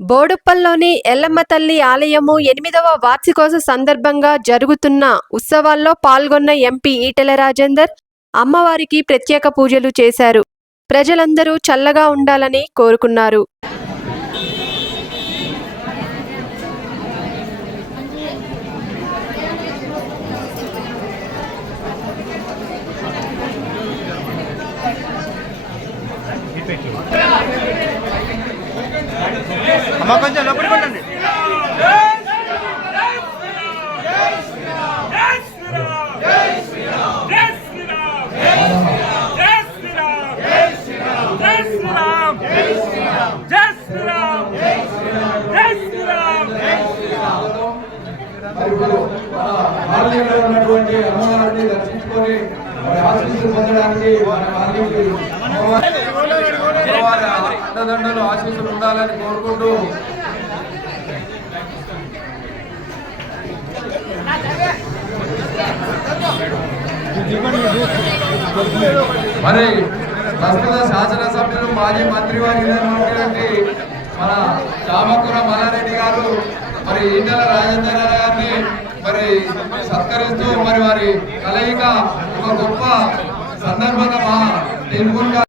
బోడుప్పల్లోని ఎల్లమ్మ తల్లి ఆలయము ఎనిమిదవ వార్షికోత్సవ సందర్భంగా జరుగుతున్న ఉత్సవాల్లో పాల్గొన్న ఎంపీ ఈటెల రాజేందర్ అమ్మవారికి ప్రత్యేక పూజలు చేశారు. ప్రజలందరూ చల్లగా ఉండాలని కోరుకున్నారు. అమ్మ కొంచెం లోపలికి ఉండండి. ఉన్నటువంటి అమ్మవారిని దర్శించుకొని ఆశీస్సులు పొందడానికి మన ఆలయంకి అమ్మవారి ఆశీస్సులు ఉండాలని కోరుకుంటూ మరి ప్రస్తుత శాసనసభ్యులు మాజీ మంత్రి వారి మన చామకుర మల్లారెడ్డి గారు మరి ఈటల రాజేంద్ర గారిని మరి సత్కరిస్తూ మరి వారి కలయిక ఒక గొప్ప సందర్భంగా మా తెలుగు